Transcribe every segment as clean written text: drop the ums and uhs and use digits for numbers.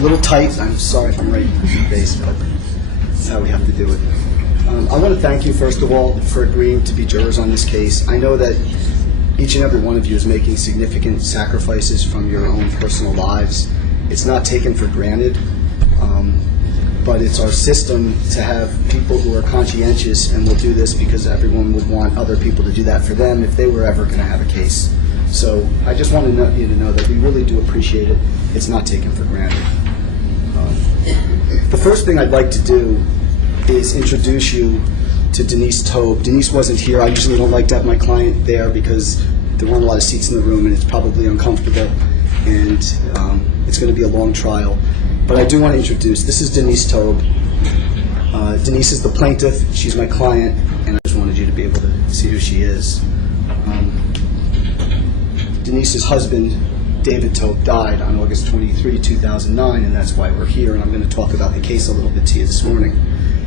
little tight. I'm sorry if I'm right in the face, but that's how we have to do it. I want to thank you, first of all, for agreeing to be jurors on this case. I know that each and every one of you is making significant sacrifices from your own personal lives. It's not taken for granted, but it's our system to have people who are conscientious and will do this because everyone would want other people to do that for them if they were ever going to have a case. So I just want you to know that we really do appreciate it. It's not taken for granted. The first thing I'd like to do is introduce you to Denise Tobe. Denise wasn't here. I usually don't like to have my client there because there weren't a lot of seats in the room and it's probably uncomfortable and it's going to be a long trial. But I do want to introduce, this is Denise Tobe. Denise is the plaintiff. She's my client, and I just wanted you to be able to see who she is. Denise's husband, David Tobe, died on August 23, 2009, and that's why we're here, and I'm going to talk about the case a little bit to you this morning.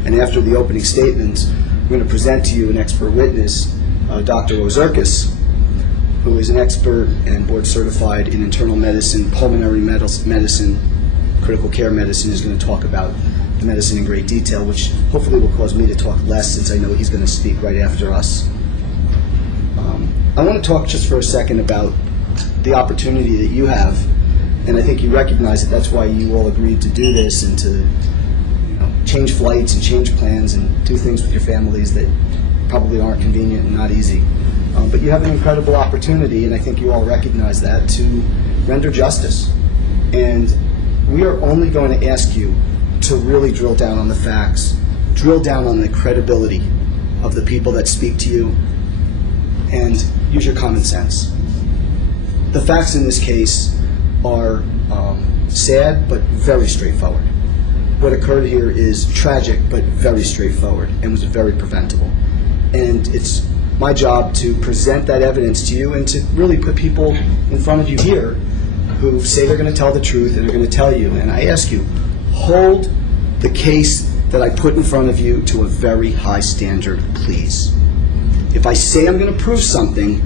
And after the opening statements, we're going to present to you an expert witness, Dr. Ozerkis, who is an expert and board certified in internal medicine, pulmonary medicine, critical care medicine, is going to talk about the medicine in great detail, which hopefully will cause me to talk less since I know he's going to speak right after us. I want to talk just for a second about the opportunity that you have, and I think you recognize that that's why you all agreed to do this and to change flights and change plans and do things with your families that probably aren't convenient and not easy. But you have an incredible opportunity, and I think you all recognize that, to render justice. And we are only going to ask you to really drill down on the facts, drill down on the credibility of the people that speak to you, and use your common sense. The facts in this case are sad but very straightforward. What occurred here is tragic but very straightforward and was very preventable. And it's my job to present that evidence to you and to really put people in front of you here who say they're going to tell the truth and are going to tell you. And I ask you, hold the case that I put in front of you to a very high standard, please. If I say I'm going to prove something,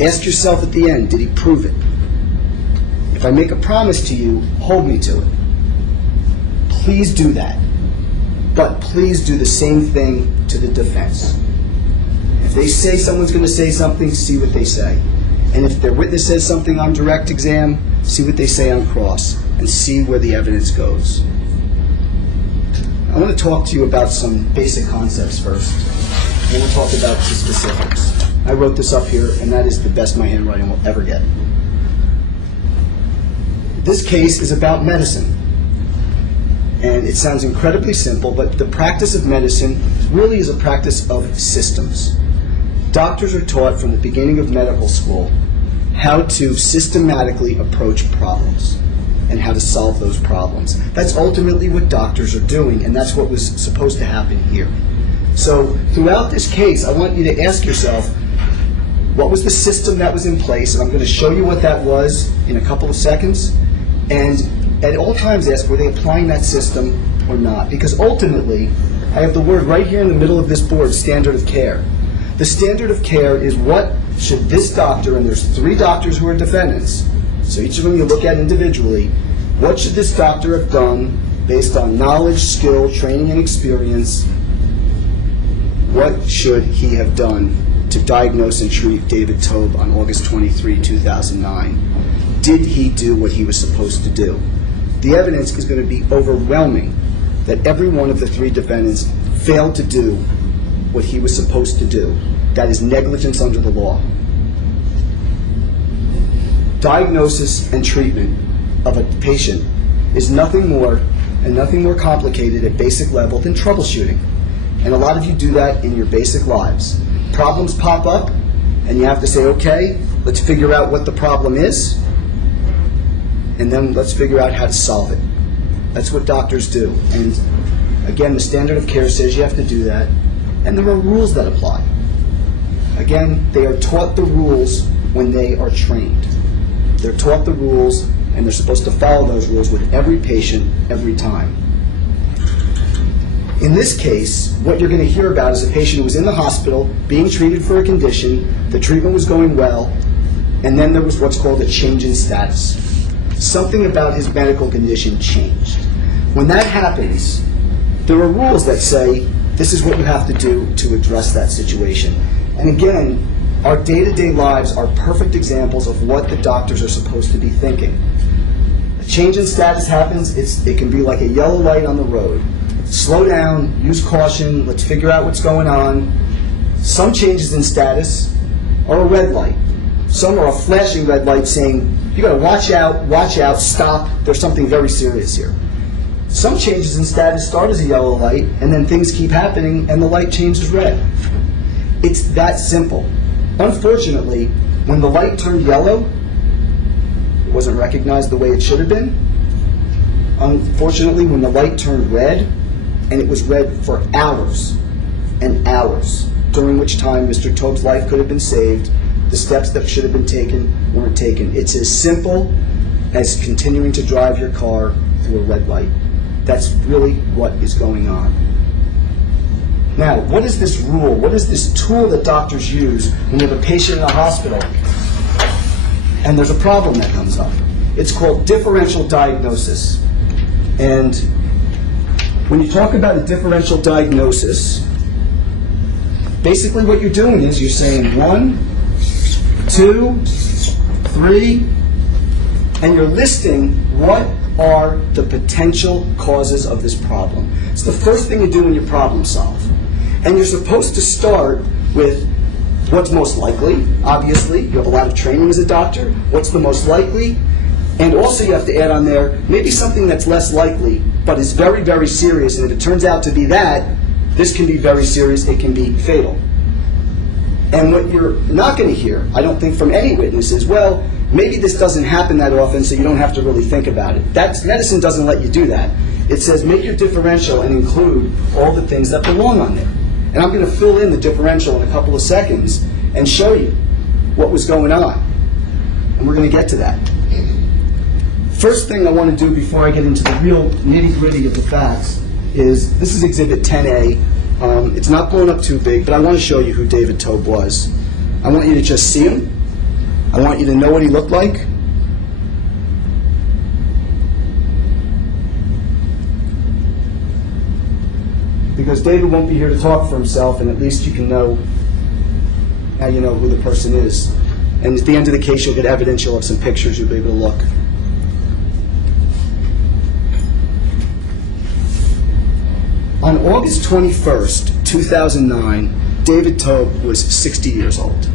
ask yourself at the end, did he prove it? If I make a promise to you, hold me to it. Please do that. But please do the same thing to the defense. If they say someone's going to say something, see what they say. And if their witness says something on direct exam, see what they say on cross, and see where the evidence goes. I want to talk to you about some basic concepts first, and we'll talk about the specifics. I wrote this up here, and that is the best my handwriting will ever get. This case is about medicine. And it sounds incredibly simple, but the practice of medicine really is a practice of systems. Doctors are taught from the beginning of medical school how to systematically approach problems and how to solve those problems. That's ultimately what doctors are doing, and that's what was supposed to happen here. So throughout this case, I want you to ask yourself, what was the system that was in place? And I'm going to show you what that was in a couple of seconds. And at all times ask, were they applying that system or not? Because ultimately, I have the word right here in the middle of this board, standard of care. The standard of care is what should this doctor, and there's 3 doctors who are defendants, so each of them you look at individually, what should this doctor have done based on knowledge, skill, training, and experience? What should he have done to diagnose and treat David Tobe on August 23, 2009? Did he do what he was supposed to do? The evidence is going to be overwhelming that every one of the 3 defendants failed to do what he was supposed to do. That is negligence under the law. Diagnosis and treatment of a patient is nothing more and nothing more complicated at basic level than troubleshooting. And a lot of you do that in your basic lives. Problems pop up, and you have to say, okay, let's figure out what the problem is, and then let's figure out how to solve it. That's what doctors do. And again, the standard of care says you have to do that, and there are rules that apply. Again, they are taught the rules when they are trained. They're taught the rules, and they're supposed to follow those rules with every patient, every time. In this case, what you're going to hear about is a patient who was in the hospital being treated for a condition, the treatment was going well, and then there was what's called a change in status. something about his medical condition changed. When that happens, there are rules that say this is what you have to do to address that situation. And again, our day-to-day lives are perfect examples of what the doctors are supposed to be thinking. A change in status happens, it can be like a yellow light on the road. Slow down, use caution, let's figure out what's going on. Some changes in status are a red light. Some are a flashing red light saying, you gotta watch out, stop, there's something very serious here. Some changes in status start as a yellow light, and then things keep happening, and the light changes red. It's that simple. Unfortunately, when the light turned yellow, it wasn't recognized the way it should have been. Unfortunately, when the light turned red, and it was red for hours and hours, during which time Mr. Taub's life could have been saved, the steps that should have been taken weren't taken. It's as simple as continuing to drive your car through a red light. That's really what is going on. Now, what is this rule? What is this tool that doctors use when you have a patient in a hospital and there's a problem that comes up? It's called differential diagnosis. And when you talk about a differential diagnosis, basically what you're doing is you're saying 1, 2, 3, and you're listing what are the potential causes of this problem. It's the first thing you do when you problem solve. And you're supposed to start with what's most likely, obviously. You have a lot of training as a doctor. What's the most likely? And also you have to add on there maybe something that's less likely, but is very, very serious. And if it turns out to be that, this can be very serious. It can be fatal. And what you're not going to hear, I don't think, from any witness is, well, maybe this doesn't happen that often, so you don't have to really think about it. Medicine doesn't let you do that. It says make your differential and include all the things that belong on there. And I'm going to fill in the differential in a couple of seconds and show you what was going on. And we're going to get to that. First thing I want to do before I get into the real nitty-gritty of the facts is, this is Exhibit 10A. It's not blown up too big, but I want to show you who David Taub was. I want you to just see him. I want you to know what he looked like. Because David won't be here to talk for himself, and at least you can know how you know who the person is. And at the end of the case, you'll get evidence, you'll have some pictures, you'll be able to look. On August 21st, 2009, David Taub was 60 years old.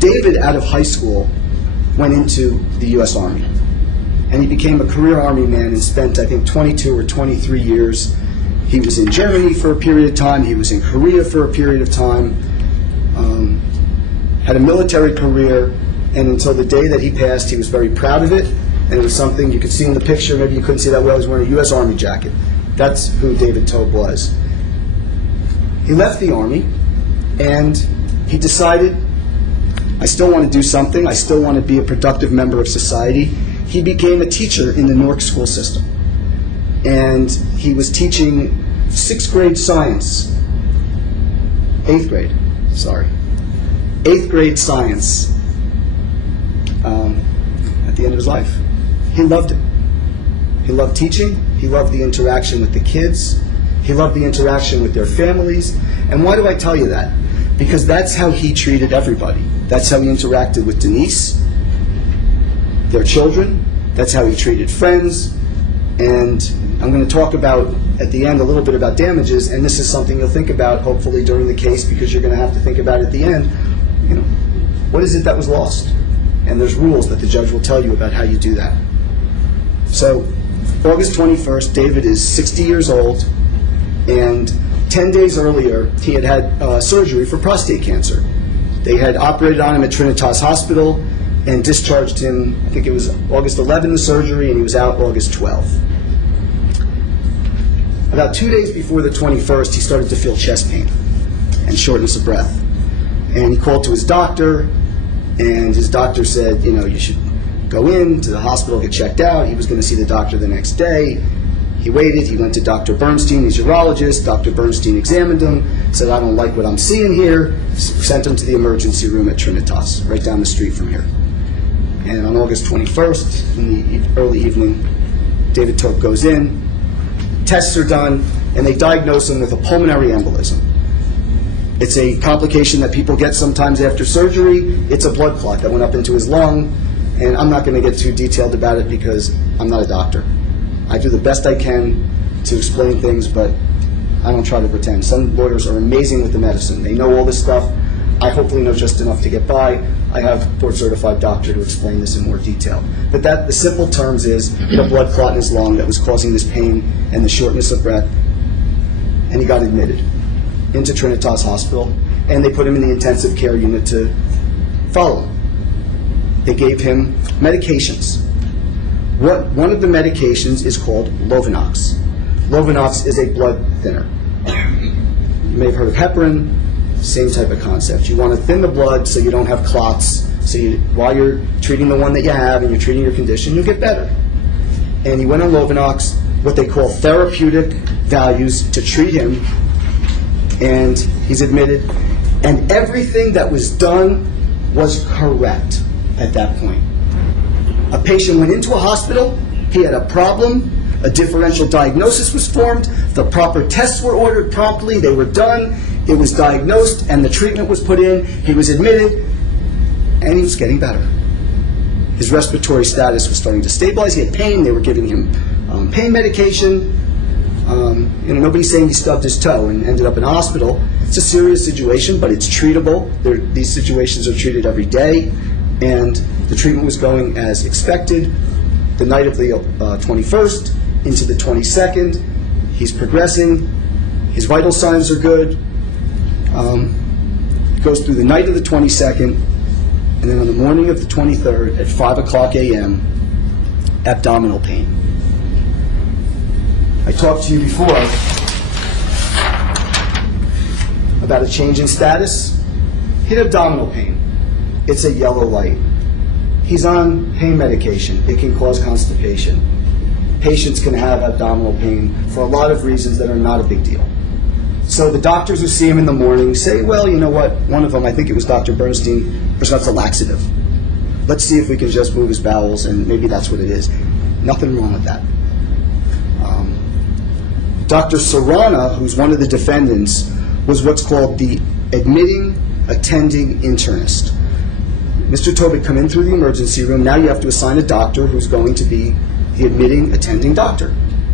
David, out of high school, went into the U.S. Army. And he became a career Army man and spent, I think, 22 or 23 years. He was in Germany for a period of time. He was in Korea for a period of time. Had a military career. And until the day that he passed, he was very proud of it. And it was something you could see in the picture. Maybe you couldn't see that well. He was wearing a U.S. Army jacket. That's who David Taub was. He left the Army, and he decided, I still want to do something. I still want to be a productive member of society. He became a teacher in the Newark school system. And he was teaching 6th grade science. 8th grade, sorry. 8th grade science at the end of his life. He loved it. He loved teaching. He loved the interaction with the kids. He loved the interaction with their families. And why do I tell you that? Because that's how he treated everybody. That's how he interacted with Denise, their children. That's how he treated friends. And I'm going to talk about, at the end, a little bit about damages, and this is something you'll think about, hopefully, during the case, because you're going to have to think about at the end, you know, what is it that was lost? And there's rules that the judge will tell you about how you do that. So, August 21st, David is 60 years old, and 10 days earlier, he had surgery for prostate cancer. They had operated on him at Trinitas Hospital and discharged him, I think it was August 11th, the surgery, and he was out August 12th. About 2 days before the 21st, he started to feel chest pain and shortness of breath. And he called to his doctor, and his doctor said, you know, you should go in to the hospital, get checked out. He was going to see the doctor the next day. He waited. He went to Dr. Bernstein, he's a urologist. Dr. Bernstein examined him, said, I don't like what I'm seeing here, sent him to the emergency room at Trinitas, right down the street from here. And on August 21st, in the early evening, David Tope goes in, tests are done, and they diagnose him with a pulmonary embolism. It's a complication that people get sometimes after surgery. It's a blood clot that went up into his lung, and I'm not going to get too detailed about it because I'm not a doctor. I do the best I can to explain things, but I don't try to pretend. Some lawyers are amazing with the medicine. They know all this stuff. I hopefully know just enough to get by. I have a board-certified doctor to explain this in more detail. But the simple terms is he had a blood clot in his lung that was causing this pain and the shortness of breath, and he got admitted into Trinitas Hospital, and they put him in the intensive care unit to follow him. They gave him medications. One of the medications is called Lovenox. Lovenox is a blood thinner. You may have heard of heparin. Same type of concept. You want to thin the blood so you don't have clots. So while you're treating the one that you have and you're treating your condition, you'll get better. And he went on Lovenox, what they call therapeutic values, to treat him. And he's admitted. And everything that was done was correct at that point. A patient went into a hospital. He had a problem. A differential diagnosis was formed. The proper tests were ordered promptly. They were done. It was diagnosed, and the treatment was put in. He was admitted, and he was getting better. His respiratory status was starting to stabilize. He had pain. They were giving him pain medication. Nobody's saying he stubbed his toe and ended up in a hospital. It's a serious situation, but it's treatable. These situations are treated every day, and the treatment was going as expected. The night of the 21st into the 22nd, he's progressing. His vital signs are good. Goes through the night of the 22nd, and then on the morning of the 23rd at 5 o'clock a.m., abdominal pain. I talked to you before about a change in status. He had abdominal pain. It's a yellow light. He's on pain medication. It can cause constipation. Patients can have abdominal pain for a lot of reasons that are not a big deal. So the doctors who see him in the morning say, well, you know what, one of them, I think it was Dr. Bernstein, prescribes a laxative. Let's see if we can just move his bowels, and maybe that's what it is. Nothing wrong with that. Dr. Sarana, who's one of the defendants, was what's called the admitting attending internist. Mr. Tope had come in through the emergency room. Now you have to assign a doctor who's going to be the admitting attending doctor.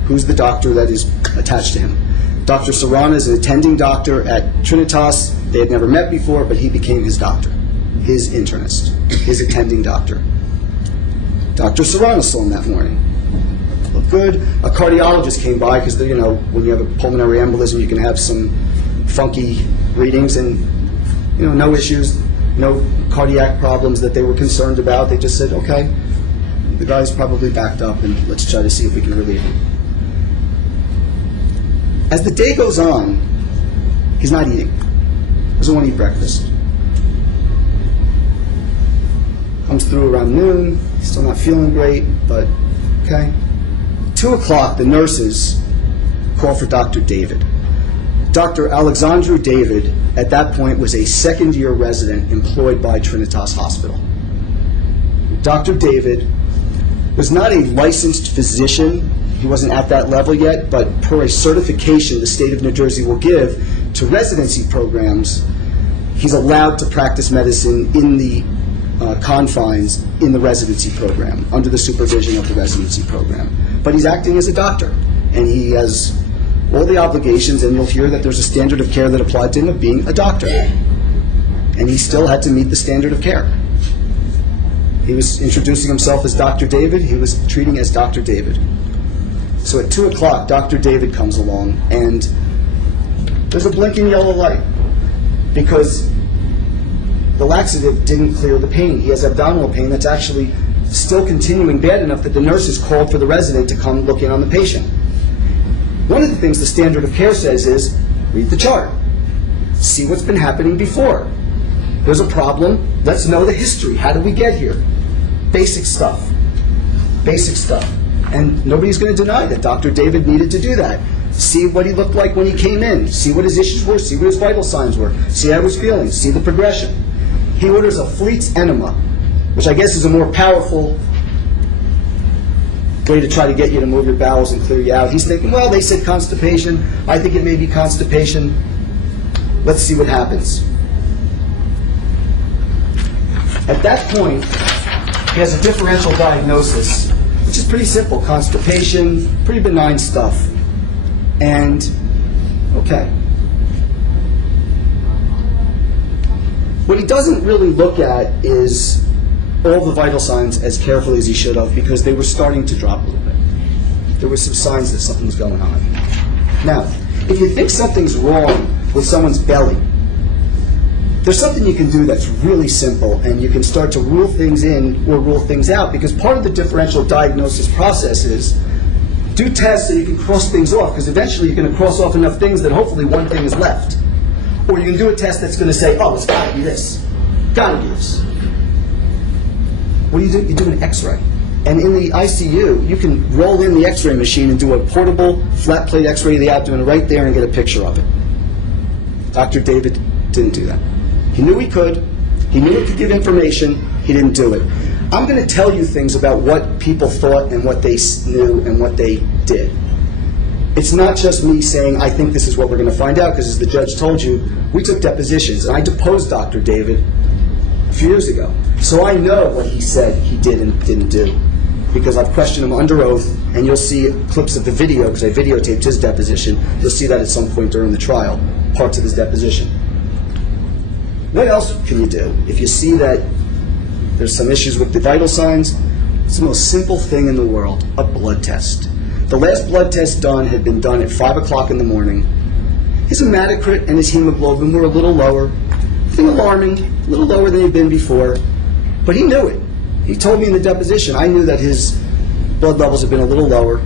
Who's the doctor that is attached to him? Dr. Sarana is an attending doctor at Trinitas. They had never met before, but he became his doctor, his internist, his attending doctor. Dr. Sarana saw him that morning. Looked good. A cardiologist came by because, when you have a pulmonary embolism, you can have some funky readings and, no issues, no cardiac problems that they were concerned about. They just said, okay, the guy's probably backed up, and let's try to see if we can relieve him. As the day goes on, he's not eating. Doesn't want to eat breakfast. Comes through around noon. He's still not feeling great, but okay. 2 o'clock, the nurses call for Dr. David. Dr. Alexandru David, at that point, was a second-year resident employed by Trinitas Hospital. Dr. David was not a licensed physician. He wasn't at that level yet, but per a certification the state of New Jersey will give to residency programs, he's allowed to practice medicine in the confines in the residency program, under the supervision of the residency program. But he's acting as a doctor, and he has all the obligations, and you'll hear that there's a standard of care that applied to him of being a doctor. And he still had to meet the standard of care. He was introducing himself as Dr. David. He was treating as Dr. David. So at 2 o'clock, Dr. David comes along, and there's a blinking yellow light because the laxative didn't clear the pain. He has abdominal pain that's actually still continuing bad enough that the nurses called for the resident to come look in on the patient. One of the things the standard of care says is, read the chart. See what's been happening before. There's a problem. Let's know the history. How did we get here? Basic stuff. Basic stuff. And nobody's going to deny that Dr. David needed to do that. See what he looked like when he came in. See what his issues were. See what his vital signs were. See how he was feeling. See the progression. He orders a Fleet's enema which I guess is a more powerful way to try to get you to move your bowels and clear you out. He's thinking, well, they said constipation. I think it may be constipation. Let's see what happens. At that point, he has a differential diagnosis, which is pretty simple. Constipation, pretty benign stuff. And, okay. What he doesn't really look at is all the vital signs as carefully as he should have, because they were starting to drop a little bit. There were some signs that something was going on. Now, if you think something's wrong with someone's belly, there's something you can do that's really simple, and you can start to rule things in or rule things out, because part of the differential diagnosis process is do tests so you can cross things off, because eventually you're going to cross off enough things that hopefully one thing is left. Or you can do a test that's going to say, oh, it's got to be this. Got to be this. What do? You do an x-ray. And in the ICU, you can roll in the x-ray machine and do a portable flat plate x-ray of the abdomen right there and get a picture of it. Dr. David didn't do that. He knew he could. He knew it could give information. He didn't do it. I'm going to tell you things about what people thought and what they knew and what they did. It's not just me saying, I think this is what we're going to find out, because as the judge told you, we took depositions, and I deposed Dr. David a few years ago. So I know what he said he did and didn't do, because I've questioned him under oath, and you'll see clips of the video, because I videotaped his deposition. You'll see that at some point during the trial, parts of his deposition. What else can you do? If you see that there's some issues with the vital signs, it's the most simple thing in the world, a blood test. The last blood test done had been done at 5 o'clock in the morning. His hematocrit and his hemoglobin were a little lower. Nothing alarming, a little lower than they'd been before. But he knew it. He told me in the deposition, I knew that his blood levels had been a little lower.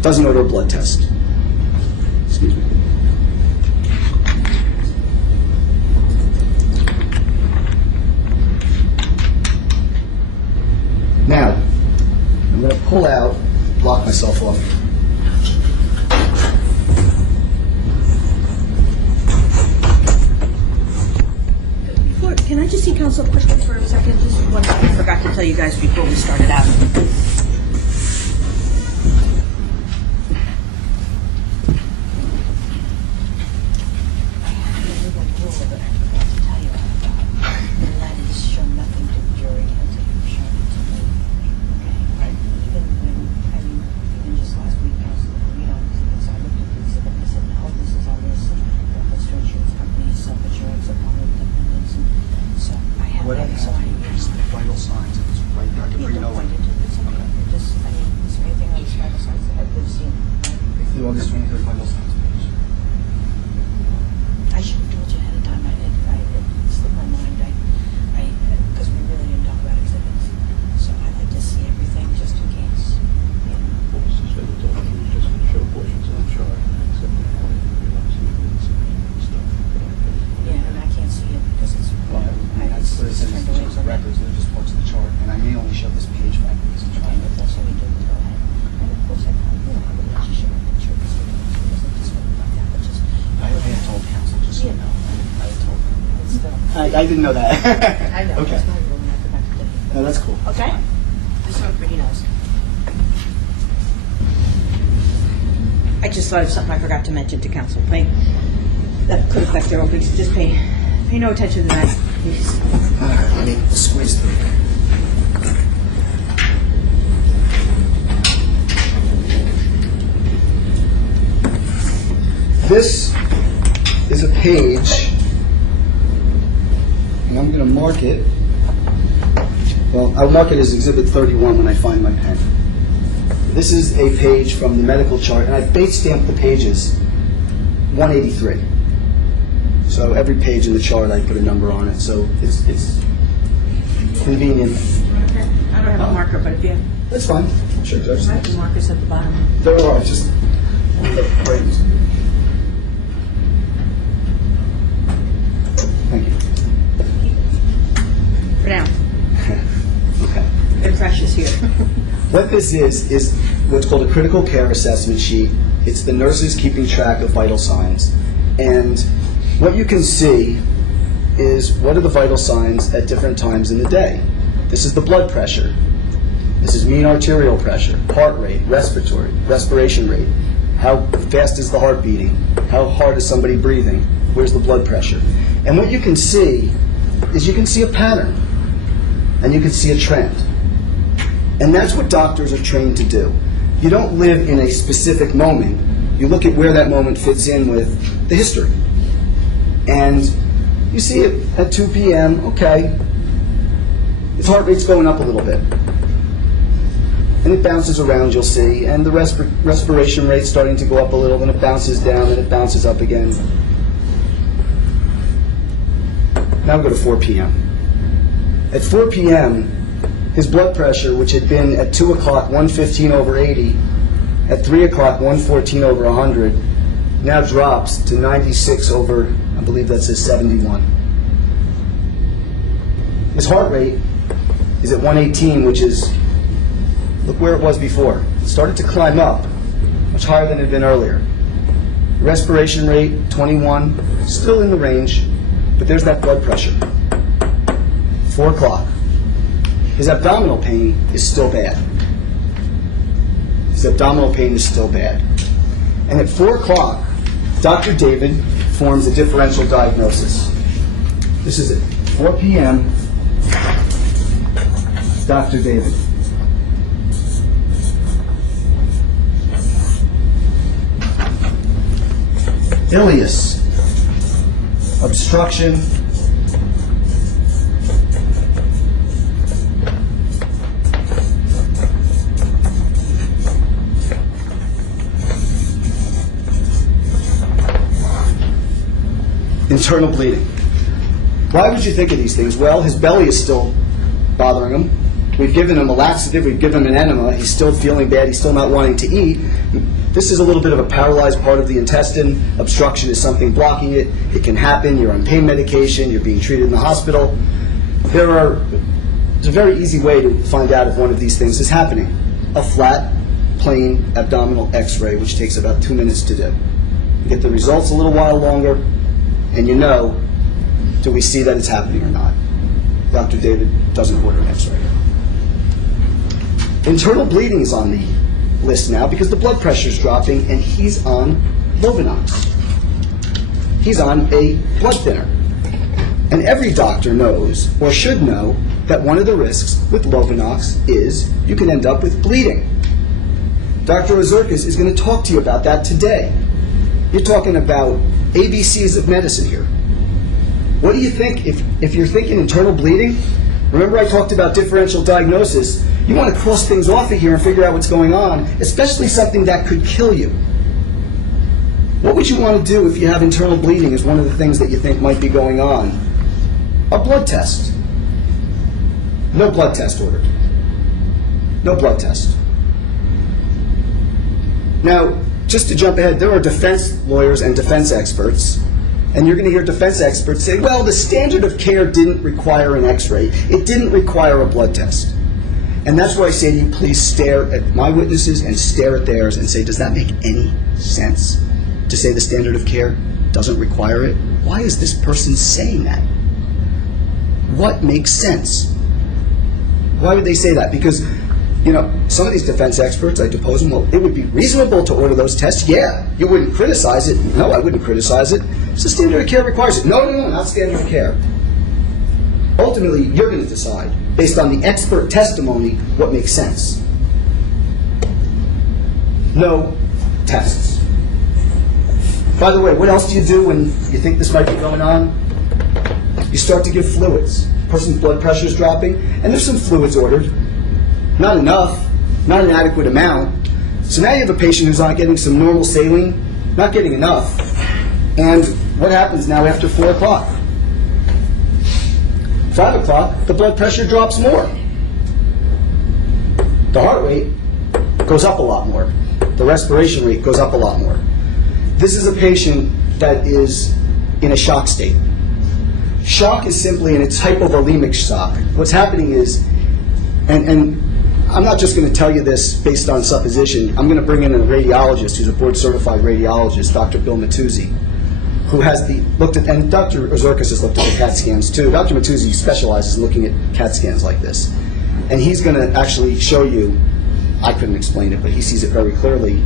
Doesn't order a blood test. Excuse me. Now, I'm going to pull out, block myself off. Can I just see counsel quickly for a second? Just one thing I forgot to tell you guys before we started out. What I have is the vital signs. It's right there. I can bring it over. The August 23rd vital signs page. I should have told you ahead of time. It slipped my mind. Because we really didn't talk about exhibits. So I like to see everything just in case. What was the schedule told you? Just going to show portions of the chart, except the point we want to see the stuff. Yeah, and I can't see it because it's. Well, that's what it says. turned away It's from it. records. They're just parts of the chart. And I may only show this page back because I'm trying to get So we do go ahead. And of course, I would let you show a picture of this. So it doesn't just look like that, but just. I had told counsel, just so you know. I had told them. It's still. I didn't know that. I know. Okay. That's my rule, and I forgot to tell you. No, that's cool. Okay? Just so everybody knows. I just thought of something I forgot to mention to council. That could affect their openings. Just pay no attention to that, please. All right, let me squeeze through. This is a page, and I'm going to mark it. Well, I'll mark it as Exhibit 31 when I find my pen. This is a page from the medical chart, and I base stamped the pages 183. So every page in the chart, I put a number on it, so it's convenient. I don't have a marker, but if you have That's fine. Sure, Judge. markers at the bottom. There are, just right. Thank you. For now. Okay. They're precious here. What this is what's called a critical care assessment sheet. It's the nurses keeping track of vital signs. And what you can see is what are the vital signs at different times in the day. This is the blood pressure. This is mean arterial pressure, heart rate, respiration rate. How fast is the heart beating? How hard is somebody breathing? Where's the blood pressure? And what you can see is you can see a pattern, and you can see a trend. And that's what doctors are trained to do. You don't live in a specific moment. You look at where that moment fits in with the history. And you see it at 2 p.m., okay, his heart rate's going up a little bit. And it bounces around, you'll see, and the respiration rate's starting to go up a little, then it bounces down, then it bounces up again. Now we go to 4 p.m. At 4 p.m., his blood pressure, which had been at 2 o'clock 115/80, at 3 o'clock 114/100, now drops to 96/, I believe that says 71. His heart rate is at 118, which is, look where it was before. It started to climb up, much higher than it had been earlier. Respiration rate, 21, still in the range, but there's that blood pressure. 4 o'clock. His abdominal pain is still bad. His abdominal pain is still bad. And at 4 o'clock, Dr. David forms a differential diagnosis. This is it. 4 p.m., Dr. David. Ileus, obstruction, internal bleeding. Why would you think of these things? Well, his belly is still bothering him. We've given him a laxative, we've given him an enema, he's still feeling bad, he's still not wanting to eat. This is a little bit of a paralyzed part of the intestine. Obstruction is something blocking it. It can happen. You're on pain medication. You're being treated in the hospital. It's a very easy way to find out if one of these things is happening. A flat, plain abdominal x-ray, which takes about 2 minutes to do. You get the results a little while longer, and you know, do we see that it's happening or not? Dr. David doesn't order an x-ray. Internal bleeding is on the list now because the blood pressure is dropping and he's on Lovenox. He's on a blood thinner. And every doctor knows, or should know, that one of the risks with Lovenox is you can end up with bleeding. Dr. Ozurkas is going to talk to you about that today. You're talking about ABCs of medicine here. What do you think if you're thinking internal bleeding? Remember I talked about differential diagnosis. You want to cross things off of here and figure out what's going on, especially something that could kill you. What would you want to do if you have internal bleeding as one of the things that you think might be going on? A blood test. No blood test ordered. No blood test. Now, just to jump ahead, there are defense lawyers and defense experts, and you're going to hear defense experts say, well, the standard of care didn't require an x-ray. It didn't require a blood test. And that's why I say to you, please stare at my witnesses and stare at theirs and say, does that make any sense? To say the standard of care doesn't require it? Why is this person saying that? What makes sense? Why would they say that? Because, you know, some of these defense experts, I depose them, well, it would be reasonable to order those tests. Yeah. You wouldn't criticize it. No, I wouldn't criticize it. So standard of care requires it. No, not standard of care. Ultimately, you're going to decide, based on the expert testimony, what makes sense. No tests. By the way, what else do you do when you think this might be going on? You start to give fluids. Person's blood pressure is dropping, and there's some fluids ordered. Not enough, not an adequate amount. So now you have a patient who's not getting some normal saline, not getting enough. And what happens now after 4 o'clock? 5 o'clock, the blood pressure drops more. The heart rate goes up a lot more. The respiration rate goes up a lot more. This is a patient that is in a shock state. Shock is simply, and it's hypovolemic shock. What's happening is, and I'm not just going to tell you this based on supposition, I'm going to bring in a radiologist who's a board-certified radiologist, Dr. Bill Matuzzi, who has looked at, and Dr. Ozurkas has looked at the CAT scans too. Dr. Matuzzi specializes in looking at CAT scans like this. And he's going to actually show you, I couldn't explain it, but he sees it very clearly,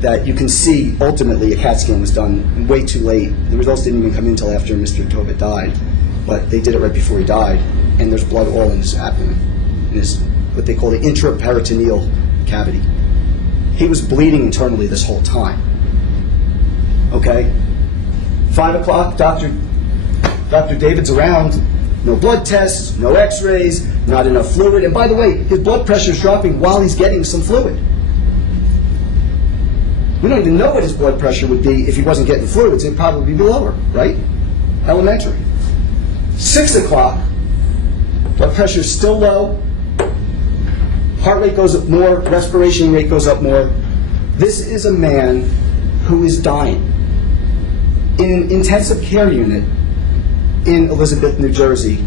that you can see ultimately a CAT scan was done way too late. The results didn't even come in until after Mr. Tobit died, but they did it right before he died, and there's blood all in his abdomen, in his, what they call the intraperitoneal cavity. He was bleeding internally this whole time. Okay? 5 o'clock, Dr. David's around. No blood tests, no x-rays, not enough fluid. And by the way, his blood pressure's dropping while he's getting some fluid. We don't even know what his blood pressure would be if he wasn't getting fluids. It'd probably be lower, right? Elementary. 6 o'clock, blood pressure's still low. Heart rate goes up more, respiration rate goes up more. This is a man who is dying in an intensive care unit in Elizabeth, New Jersey,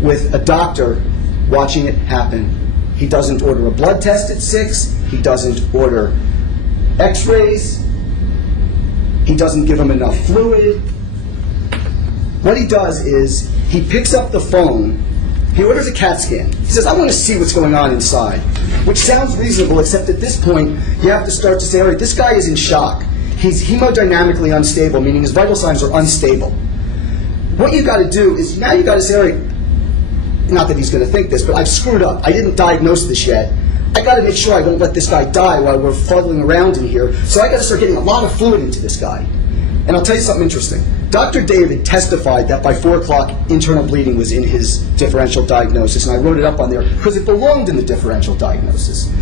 with a doctor watching it happen. He doesn't order a blood test at 6. He doesn't order x-rays. He doesn't give him enough fluid. What he does is he picks up the phone. He orders a CAT scan. He says, I want to see what's going on inside, which sounds reasonable, except at this point, you have to start to say, all right, this guy is in shock. He's hemodynamically unstable, meaning his vital signs are unstable. What you've got to do is, now you've got to say, all right, not that he's going to think this, but I've screwed up. I didn't diagnose this yet. I got to make sure I don't let this guy die while we're fuddling around in here. So I got to start getting a lot of fluid into this guy. And I'll tell you something interesting. Dr. David testified that by 4 o'clock, internal bleeding was in his differential diagnosis, and I wrote it up on there because it belonged in the differential diagnosis.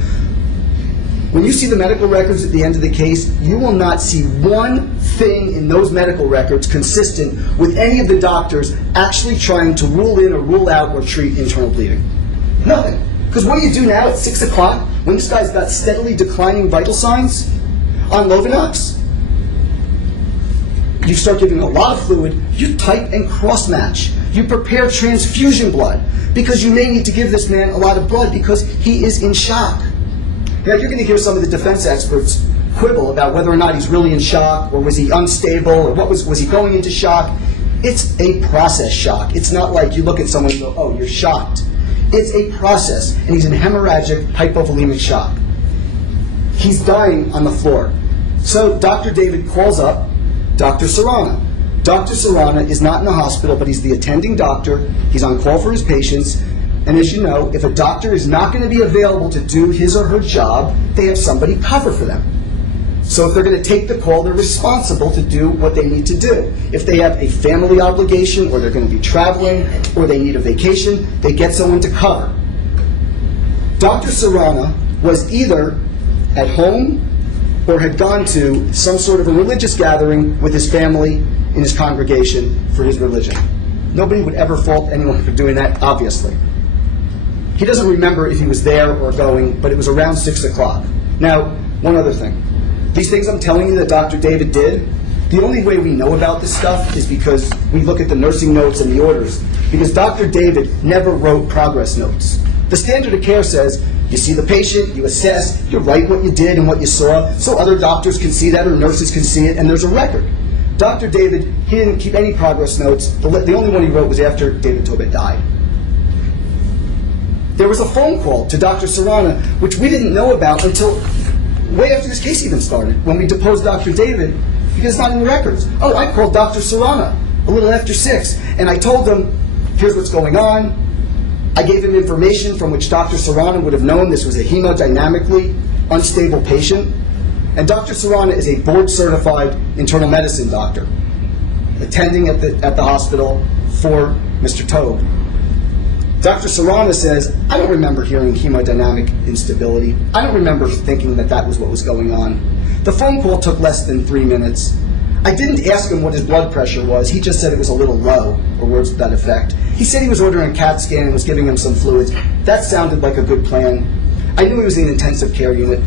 When you see the medical records at the end of the case, you will not see one thing in those medical records consistent with any of the doctors actually trying to rule in or rule out or treat internal bleeding. Nothing. Because what do you do now at 6 o'clock when this guy's got steadily declining vital signs on Lovenox? You start giving him a lot of fluid, you type and cross-match. You prepare transfusion blood because you may need to give this man a lot of blood because he is in shock. Now, you're going to hear some of the defense experts quibble about whether or not he's really in shock, or was he unstable, or was he going into shock. It's a process shock. It's not like you look at someone and go, oh, you're shocked. It's a process, and he's in hemorrhagic hypovolemic shock. He's dying on the floor. So Dr. David calls up Dr. Serrana. Dr. Serrana is not in the hospital, but he's the attending doctor. He's on call for his patients. And as you know, if a doctor is not going to be available to do his or her job, they have somebody cover for them. So if they're going to take the call, they're responsible to do what they need to do. If they have a family obligation, or they're going to be traveling, or they need a vacation, they get someone to cover. Dr. Serrana was either at home or had gone to some sort of a religious gathering with his family in his congregation for his religion. Nobody would ever fault anyone for doing that, obviously. He doesn't remember if he was there or going, but it was around 6 o'clock. Now, one other thing. These things I'm telling you that Dr. David did, the only way we know about this stuff is because we look at the nursing notes and the orders. Because Dr. David never wrote progress notes. The standard of care says, you see the patient, you assess, you write what you did and what you saw, so other doctors can see that or nurses can see it, and there's a record. Dr. David, he didn't keep any progress notes. The only one he wrote was after David Tobit died. There was a phone call to Dr. Serrana, which we didn't know about until way after this case even started, when we deposed Dr. David, because it's not in the records. Oh, I called Dr. Serrana a little after 6, and I told him, here's what's going on. I gave him information from which Dr. Serrana would have known this was a hemodynamically unstable patient. And Dr. Serrana is a board-certified internal medicine doctor, attending at the hospital for Mr. Tobe. Dr. Serrana says, I don't remember hearing hemodynamic instability. I don't remember thinking that that was what was going on. The phone call took less than 3 minutes. I didn't ask him what his blood pressure was. He just said it was a little low, or words to that effect. He said he was ordering a CAT scan and was giving him some fluids. That sounded like a good plan. I knew he was in an intensive care unit,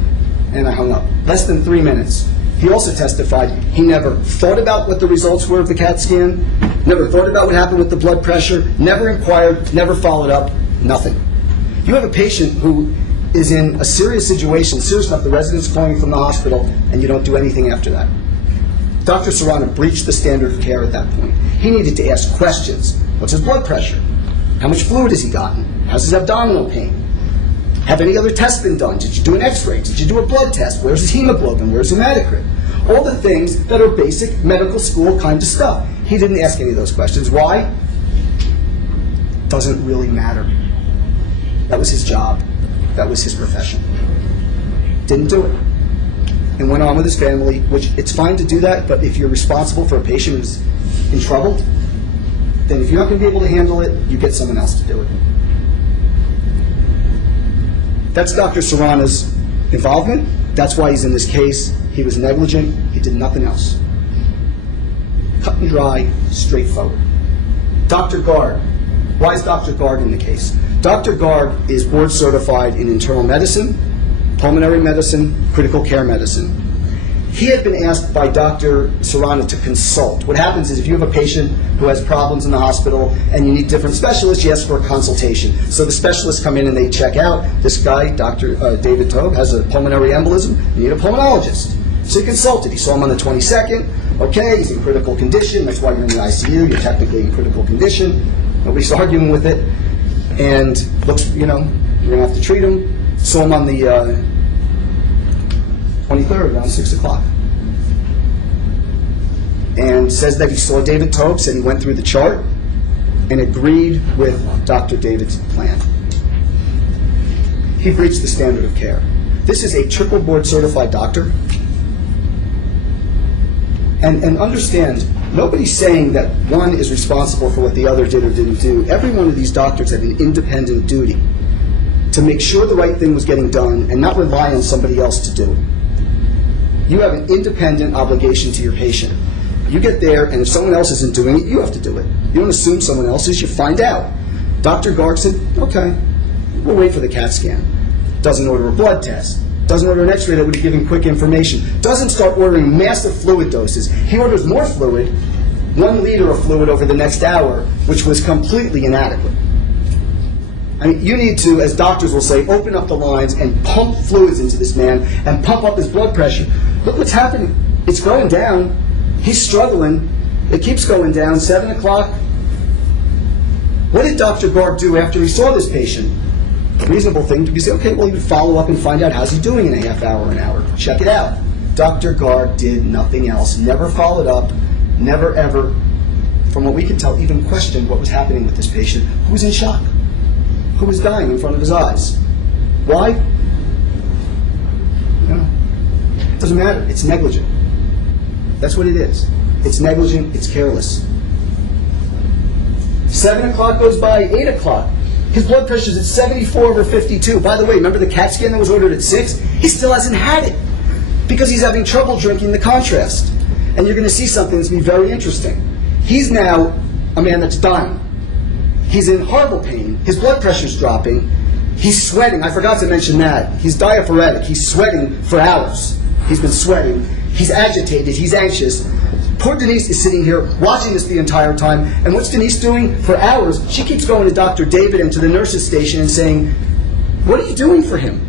and I hung up. Less than 3 minutes. He also testified he never thought about what the results were of the CAT scan, never thought about what happened with the blood pressure, never inquired, never followed up, nothing. You have a patient who is in a serious situation, serious enough the resident's calling from the hospital, and you don't do anything after that. Dr. Serrana breached the standard of care at that point. He needed to ask questions. What's his blood pressure? How much fluid has he gotten? How's his abdominal pain? Have any other tests been done? Did you do an x-ray? Did you do a blood test? Where's his hemoglobin? Where's hematocrit? All the things that are basic medical school kind of stuff. He didn't ask any of those questions. Why? Doesn't really matter. That was his job. That was his profession. Didn't do it. And went on with his family, which it's fine to do that, but if you're responsible for a patient who's in trouble, then if you're not going to be able to handle it, you get someone else to do it. That's Dr. Serrana's involvement. That's why he's in this case. He was negligent. He did nothing else. Cut and dry, straightforward. Dr. Gard. Why is Dr. Gard in the case? Dr. Gard is board certified in internal medicine, pulmonary medicine, critical care medicine. He had been asked by Dr. Serrana to consult. What happens is if you have a patient who has problems in the hospital and you need different specialists, you ask for a consultation. So the specialists come in and they check out, this guy, Dr. David Tobe, has a pulmonary embolism, you need a pulmonologist. So he consulted. He saw him on the 22nd. Okay, he's in critical condition. That's why you're in the ICU. You're technically in critical condition. Nobody's arguing with it. And looks, you're going to have to treat him. Saw him on the 23rd, around 6 o'clock. And says that he saw David Tobe, said he went through the chart and agreed with Dr. David's plan. He breached the standard of care. This is a triple board certified doctor. And understand, nobody's saying that one is responsible for what the other did or didn't do. Every one of these doctors had an independent duty to make sure the right thing was getting done and not rely on somebody else to do it. You have an independent obligation to your patient. You get there, and if someone else isn't doing it, you have to do it. You don't assume someone else is, you find out. Dr. Gard said, okay, we'll wait for the CAT scan. Doesn't order a blood test. Doesn't order an x-ray that would have given quick information. Doesn't start ordering massive fluid doses. He orders more fluid, 1 liter of fluid over the next hour, which was completely inadequate. I mean, you need to, as doctors will say, open up the lines and pump fluids into this man and pump up his blood pressure. Look what's happening. It's going down. He's struggling. It keeps going down. 7 o'clock. What did Dr. Gard do after he saw this patient? A reasonable thing to be say, okay, well, you would follow up and find out how's he doing in a half hour, an hour. Check it out. Dr. Gard did nothing else. Never followed up. Never, ever, from what we can tell, even questioned what was happening with this patient who was in shock, who was dying in front of his eyes. Why? It doesn't matter. It's negligent. That's what it is. It's negligent. It's careless. 7 o'clock goes by, 8 o'clock. His blood pressure is at 74/52. By the way, remember the CAT scan that was ordered at 6? He still hasn't had it because he's having trouble drinking the contrast. And you're going to see something that's going to be very interesting. He's now a man that's dying. He's in horrible pain. His blood pressure's dropping. He's sweating. I forgot to mention that. He's diaphoretic. He's sweating for hours. He's been sweating. He's agitated. He's anxious. Poor Denise is sitting here watching this the entire time. And what's Denise doing? For hours, she keeps going to Dr. David and to the nurse's station and saying, what are you doing for him?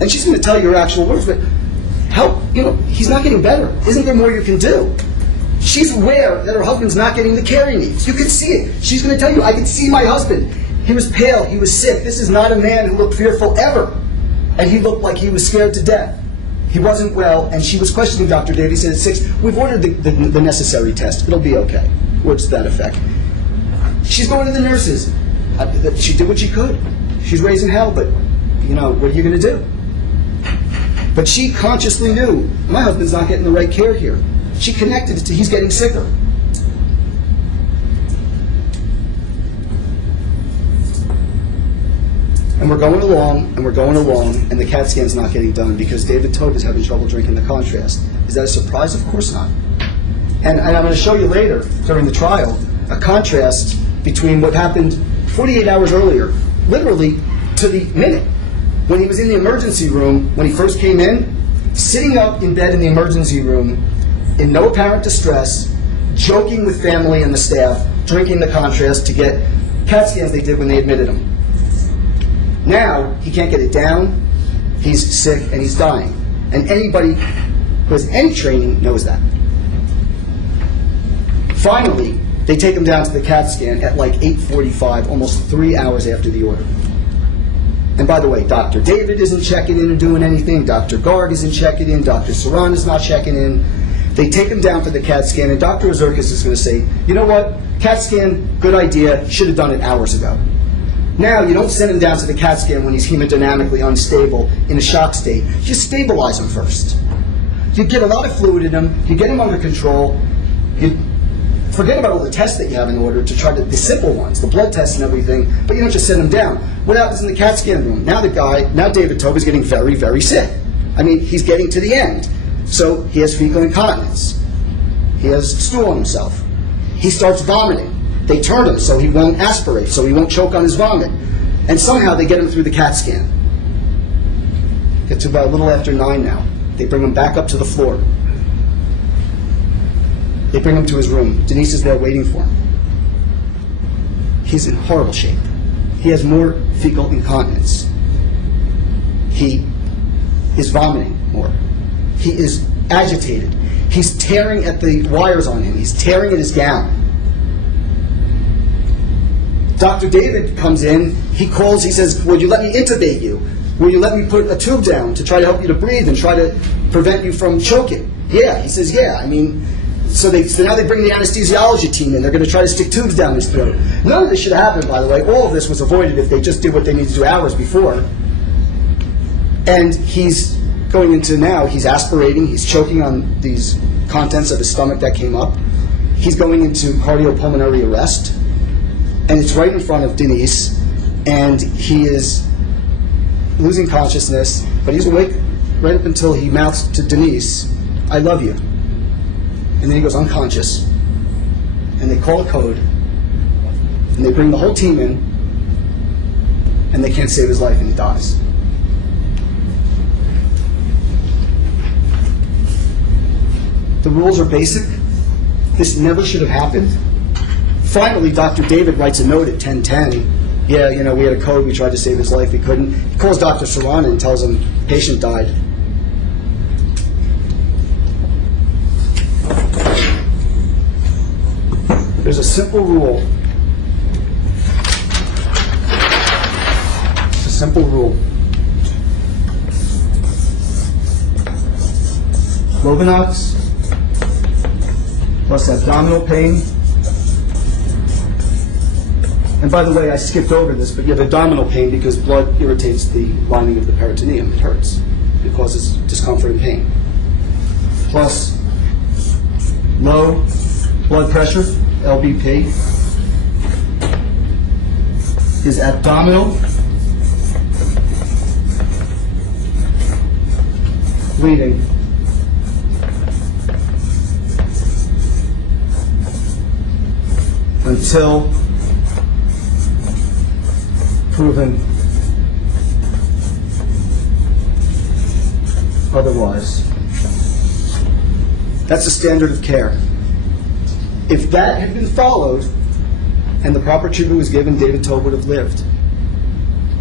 And she's going to tell you her actual words, but help, he's not getting better. Isn't there more you can do? She's aware that her husband's not getting the care he needs. You can see it. She's going to tell you, I can see my husband. He was pale. He was sick. This is not a man who looked fearful ever. And he looked like he was scared to death. He wasn't well, and she was questioning Dr. David. He said at 6, we've ordered the necessary test. It'll be okay. Words to that effect. She's going to the nurses. She did what she could. She's raising hell, but, what are you going to do? But she consciously knew, my husband's not getting the right care here. She connected it to he's getting sicker. And we're going along, and the CAT scan's not getting done because David Tobe is having trouble drinking the contrast. Is that a surprise? Of course not. And I'm going to show you later, during the trial, a contrast between what happened 48 hours earlier, literally to the minute, when he was in the emergency room, when he first came in, sitting up in bed in the emergency room, in no apparent distress, joking with family and the staff, drinking the contrast to get CAT scans they did when they admitted him. Now, he can't get it down, he's sick, and he's dying. And anybody who has any training knows that. Finally, They take him down to the CAT scan at like 8:45, almost 3 hours after the order. And by the way, Dr. David isn't checking in or doing anything. Dr. Garg isn't checking in. Dr. Saran is not checking in. They take him down for the CAT scan, and Dr. Ozurkis is going to say, you know what, CAT scan, good idea, should have done it hours ago. Now, you don't send him down to the CAT scan when he's hemodynamically unstable in a shock state. You stabilize him first. You get a lot of fluid in him, you get him under control, you forget about all the tests that you have in order to try to, the simple ones, the blood tests and everything, but you don't just send him down. What happens in the CAT scan room? Now David Toub is getting very, very sick. I mean, he's getting to the end. So he has fecal incontinence. He has stool on himself. He starts vomiting. They turn him so he won't aspirate, so he won't choke on his vomit. And somehow they get him through the CAT scan. Get to about a little after 9 now. They bring him back up to the floor. They bring him to his room. Denise is there waiting for him. He's in horrible shape. He has more fecal incontinence. He is vomiting more. He is agitated. He's tearing at the wires on him. He's tearing at his gown. Dr. David comes in. He calls. He says, will you let me intubate you? Will you let me put a tube down to try to help you to breathe and try to prevent you from choking? Yeah. He says, yeah. I mean, so now they bring the anesthesiology team in. They're going to try to stick tubes down his throat. None of this should happen, by the way. All of this was avoided if they just did what they needed to do hours before. And he's going into now, he's aspirating, he's choking on these contents of his stomach that came up. He's going into cardiopulmonary arrest. And it's right in front of Denise. And he is losing consciousness, but he's awake right up until he mouths to Denise, I love you. And then he goes unconscious. And they call a code. And they bring the whole team in. And they can't save his life, and he dies. The rules are basic. This never should have happened. Finally, Dr. David writes a note at 10:10. Yeah, you know, we had a code. We tried to save his life. We couldn't. He calls Dr. Saran and tells him patient died. There's a simple rule. It's a simple rule. Lovenox plus abdominal pain. And by the way, I skipped over this, but you have abdominal pain because blood irritates the lining of the peritoneum. It hurts. It causes discomfort and pain. Plus low blood pressure, LBP, is abdominal bleeding. Until proven otherwise. That's the standard of care. If that had been followed and the proper treatment was given, David Toub would have lived.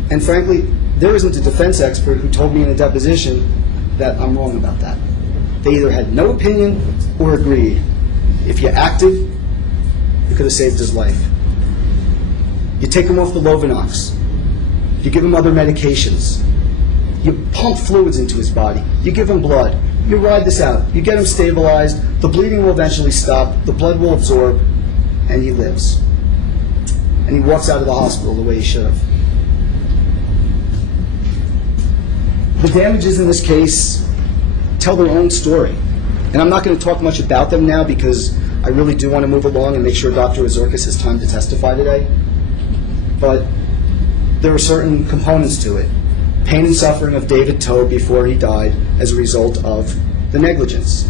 And frankly, there isn't a defense expert who told me in a deposition that I'm wrong about that. They either had no opinion or agreed. If you acted, you could have saved his life. You take him off the Lovenox. You give him other medications. You pump fluids into his body. You give him blood. You ride this out. You get him stabilized. The bleeding will eventually stop. The blood will absorb. And he lives. And he walks out of the hospital the way he should have. The damages in this case tell their own story. And I'm not going to talk much about them now because I really do want to move along and make sure Dr. Ozurkis has time to testify today. But there are certain components to it. Pain and suffering of David Toub before he died as a result of the negligence.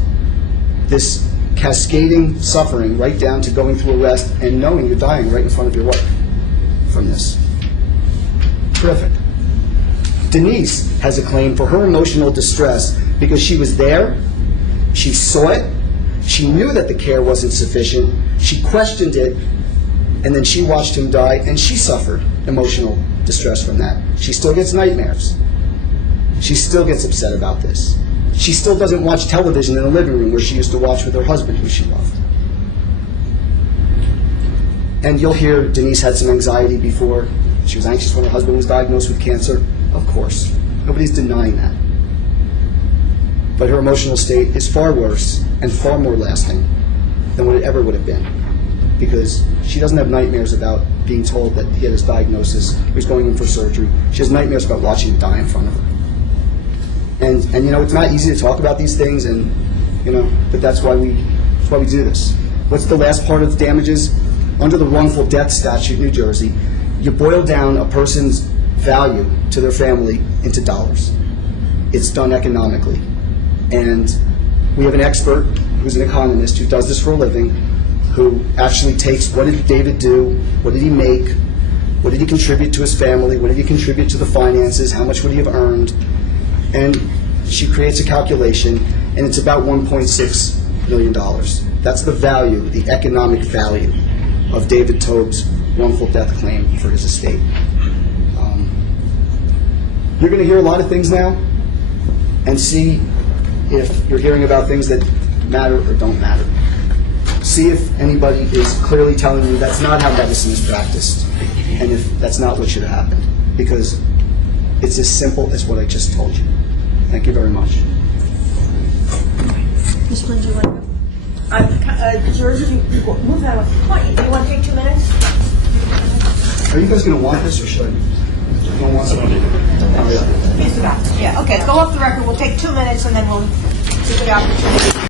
This cascading suffering right down to going through arrest and knowing you're dying right in front of your wife from this. Terrific. Denise has a claim for her emotional distress because she was there, she saw it, she knew that the care wasn't sufficient, she questioned it, and then she watched him die, and she suffered emotional distress from that. She still gets nightmares. She still gets upset about this. She still doesn't watch television in the living room where she used to watch with her husband, who she loved. And you'll hear Denise had some anxiety before. She was anxious when her husband was diagnosed with cancer. Of course. Nobody's denying that. But her emotional state is far worse and far more lasting than what it ever would have been. Because she doesn't have nightmares about being told that he had his diagnosis, or he's going in for surgery. She has nightmares about watching him die in front of her. And you know, it's not easy to talk about these things, and you know, but that's why we do this. What's the last part of damages? Under the wrongful death statute in New Jersey, you boil down a person's value to their family into dollars. It's done economically. And we have an expert who's an economist who does this for a living, who actually takes what did David do, what did he make, what did he contribute to his family, what did he contribute to the finances, how much would he have earned, and she creates a calculation, and it's about $1.6 million. That's the value, the economic value of David Toeb's wrongful death claim for his estate. You're going to hear a lot of things now and see if you're hearing about things that matter or don't matter. See if anybody is clearly telling you that's not how medicine is practiced, and if that's not what should have happened, because it's as simple as what I just told you. Thank you very much. Ms. Flynn, do you want to go? George, you move that one. What, you want to take 2 minutes? Are you guys going to want this, or should I? You don't want something? Oh, yeah. Yeah, okay, go off the record. We'll take 2 minutes and then we'll give the opportunity.